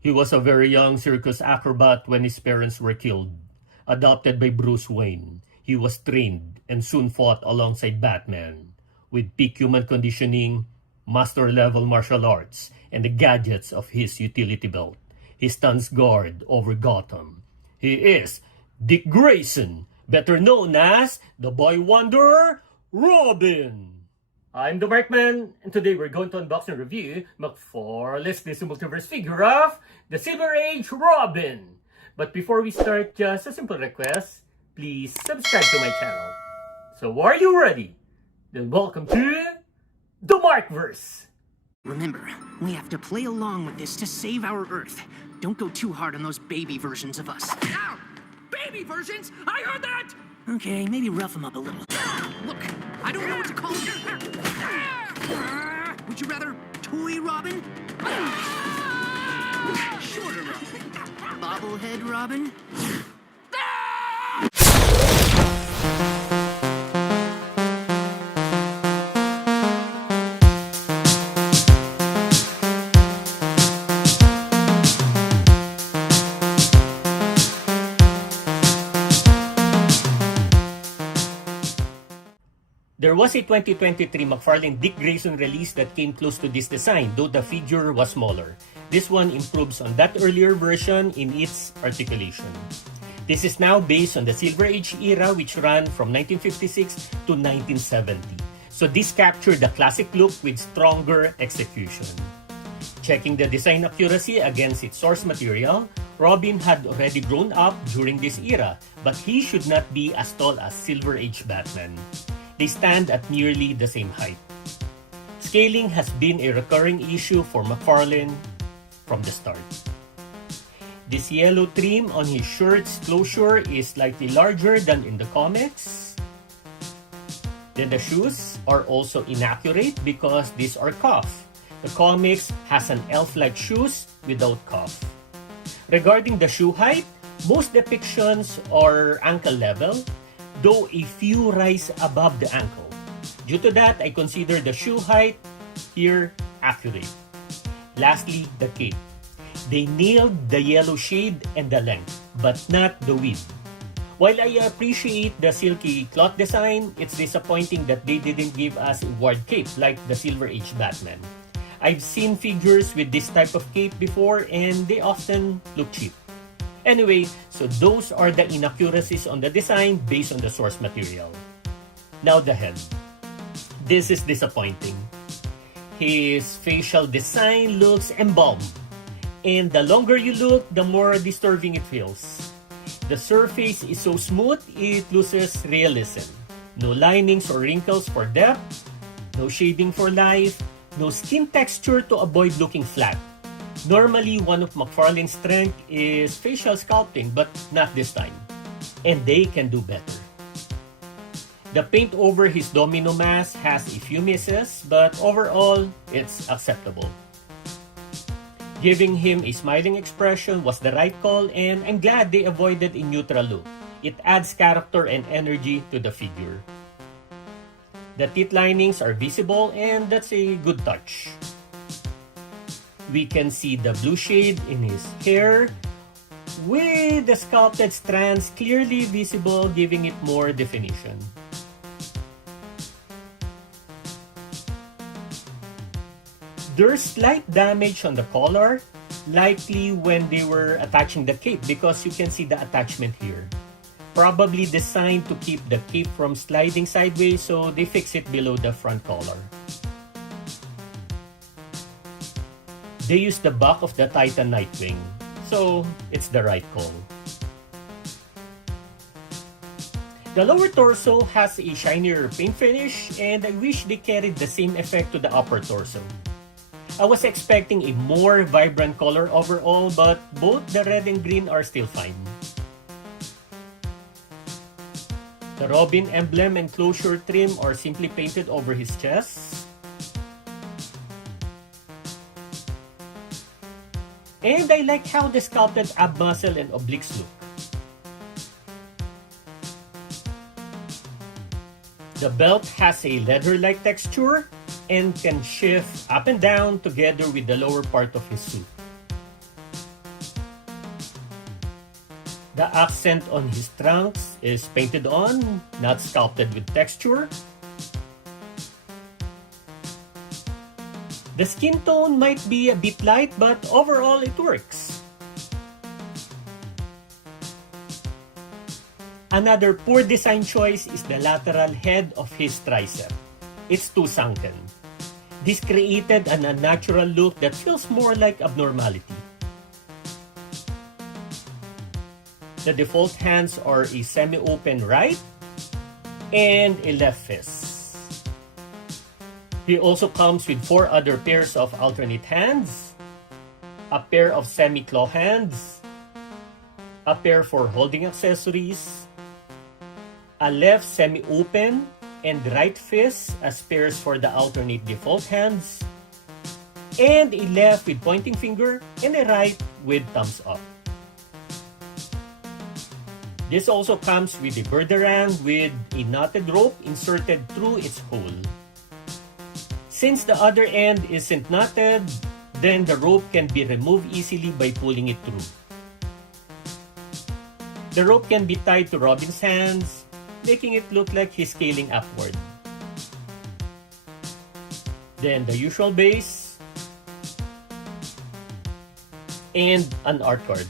He was a very young circus acrobat when his parents were killed. Adopted by Bruce Wayne, he was trained and soon fought alongside Batman. With peak human conditioning, master-level martial arts, and the gadgets of his utility belt, he stands guard over Gotham. He is Dick Grayson, better known as the Boy Wonder, Robin. I'm the Markman, and today we're going to unbox and review McFarlane's DC Multiverse figure of the Silver Age Robin. But before we start, just a simple request, please subscribe to my channel. So are you ready? Then welcome to the Markverse. Remember, we have to play along with this to save our Earth. Don't go too hard on those baby versions of us. Ow! Baby versions? I heard that! Okay, maybe rough them up a little. Look, I don't know what to call you. Would you rather toy Robin? Shorter Robin? Bobblehead Robin? There was a 2023 McFarlane Dick Grayson release that came close to this design, though the figure was smaller. This one improves on that earlier version in its articulation. This is now based on the Silver Age era, which ran from 1956 to 1970. So this captured the classic look with stronger execution. Checking the design accuracy against its source material, Robin had already grown up during this era, but he should not be as tall as Silver Age Batman. They stand at nearly the same height. Scaling has been a recurring issue for McFarlane from the start. This yellow trim on his shirt's closure is slightly larger than in the comics. Then the shoes are also inaccurate because these are cuff. The comics has an elf-like shoes without cuff. Regarding the shoe height, most depictions are ankle level, though a few rise above the ankle. Due to that, I consider the shoe height here accurate. Lastly, the cape. They nailed the yellow shade and the length, but not the width. While I appreciate the silky cloth design, it's disappointing that they didn't give us a wide cape like the Silver Age Batman. I've seen figures with this type of cape before and they often look cheap. Anyway, so those are the inaccuracies on the design based on the source material. Now the head. This is disappointing. His facial design looks embalmed, and the longer you look, the more disturbing it feels. The surface is so smooth, it loses realism. No linings or wrinkles for depth, no shading for life, no skin texture to avoid looking flat. Normally, one of McFarlane's strengths is facial sculpting, but not this time. And they can do better. The paint over his domino mask has a few misses, but overall, it's acceptable. Giving him a smiling expression was the right call, and I'm glad they avoided a neutral look. It adds character and energy to the figure. The teeth linings are visible, and that's a good touch. We can see the blue shade in his hair with the sculpted strands clearly visible, giving it more definition. There's slight damage on the collar, likely when they were attaching the cape because you can see the attachment here. Probably designed to keep the cape from sliding sideways, so they fix it below the front collar. They used the back of the Titan Nightwing, so it's the right call. The lower torso has a shinier paint finish, and I wish they carried the same effect to the upper torso. I was expecting a more vibrant color overall, but both the red and green are still fine. The Robin emblem and closure trim are simply painted over his chest. And I like how the sculpted ab muscle and obliques look. The belt has a leather-like texture and can shift up and down together with the lower part of his suit. The accent on his trunks is painted on, not sculpted with texture. The skin tone might be a bit light, but overall it works. Another poor design choice is the lateral head of his tricep. It's too sunken. This created an unnatural look that feels more like abnormality. The default hands are a semi-open right and a left fist. He also comes with 4 other pairs of alternate hands, a pair of semi-claw hands, a pair for holding accessories, a left semi-open and right fist as pairs for the alternate default hands, and a left with pointing finger and a right with thumbs up. This also comes with a berderang with a knotted rope inserted through its hole. Since the other end isn't knotted, then the rope can be removed easily by pulling it through. The rope can be tied to Robin's hands, making it look like he's scaling upward. Then the usual base and an art card.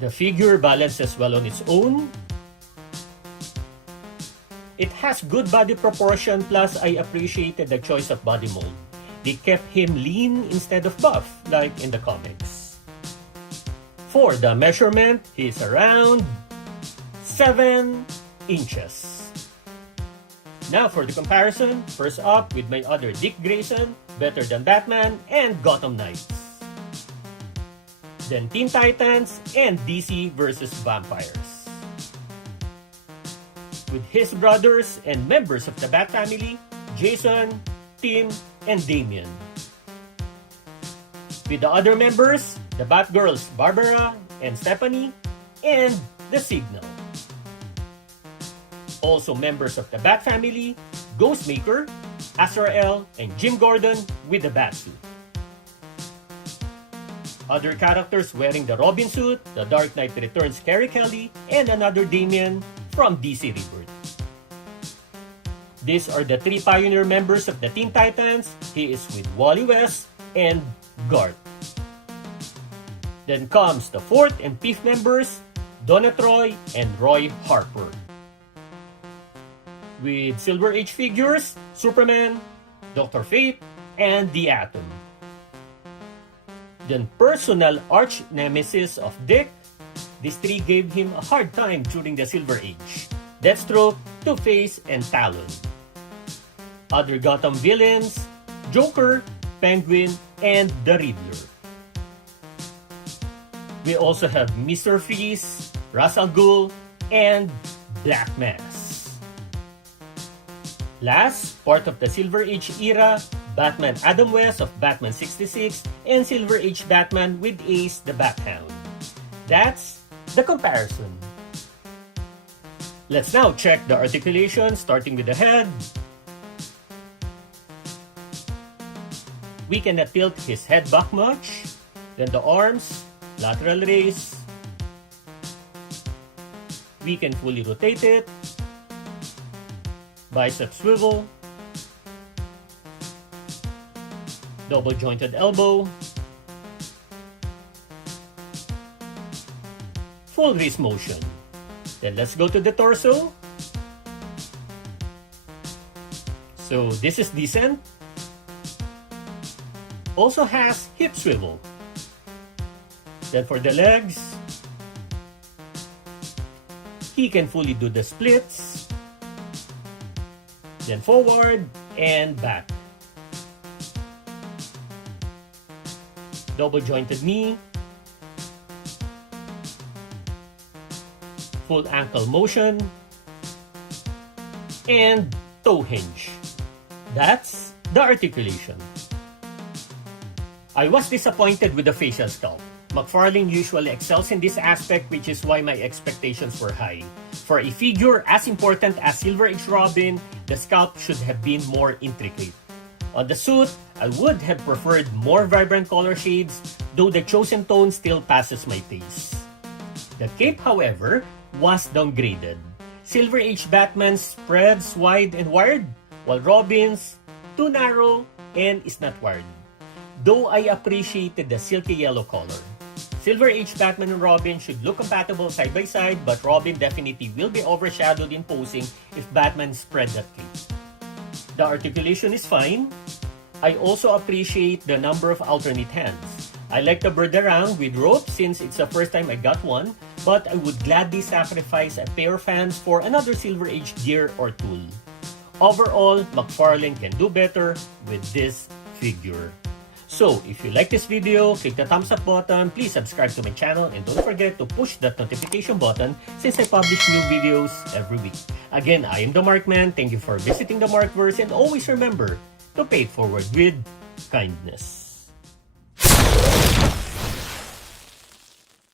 The figure balances well on its own. It has good body proportion, plus I appreciated the choice of body mold. They kept him lean instead of buff, like in the comics. For the measurement, he's around 7 inches. Now for the comparison, first up with my other Dick Grayson, Better Than Batman, and Gotham Knights. Then Teen Titans and DC vs. Vampires. With his brothers and members of the Bat family, Jason, Tim, and Damian. With the other members, the Batgirls Barbara and Stephanie, and the Signal. Also members of the Bat family, Ghostmaker, Azrael, and Jim Gordon with the Batsuit. Other characters wearing the Robin suit, the Dark Knight Returns Carrie Kelly, and another Damian from DC Rebirth. These are the 3 pioneer members of the Teen Titans. He is with Wally West and Garth. Then comes the 4th and 5th members, Donna Troy and Roy Harper. With Silver Age figures, Superman, Dr. Fate, and the Atom. Then personal arch nemesis of Dick, these 3 gave him a hard time during the Silver Age: Deathstroke, Two-Face, and Talon. Other Gotham villains, Joker, Penguin, and the Riddler. We also have Mr. Freeze, Ra's al Ghul, and Black Mass. Last, part of the Silver Age era, Batman Adam West of Batman 66, and Silver Age Batman with Ace the Bat-Hound. That's the comparison. Let's now check the articulation, starting with the head. We cannot tilt his head back much. Then the arms, lateral raise. We can fully rotate it. Bicep swivel. Double jointed elbow. Full wrist motion. Then let's go to the torso. So this is decent. Also has hip swivel. Then for the legs, he can fully do the splits. Then forward and back. Double jointed knee. Full ankle motion. And toe hinge. That's the articulation. I was disappointed with the facial sculpt. McFarlane usually excels in this aspect, which is why my expectations were high. For a figure as important as Silver Age Robin, the sculpt should have been more intricate. On the suit, I would have preferred more vibrant color shades, though the chosen tone still passes my taste. The cape, however, was downgraded. Silver Age Batman spreads wide and wired, while Robin's too narrow and is not wired. Though I appreciated the silky yellow color. Silver Age Batman and Robin should look compatible side by side, but Robin definitely will be overshadowed in posing if Batman spread that cape. The articulation is fine. I also appreciate the number of alternate hands. I like the Berdarang with rope since it's the first time I got one, but I would gladly sacrifice a pair of hands for another Silver Age gear or tool. Overall, McFarlane can do better with this figure. So, if you like this video, click the thumbs up button, please subscribe to my channel, and don't forget to push that notification button since I publish new videos every week. Again, I am the Markman, thank you for visiting the Markverse, and always remember to pay it forward with kindness.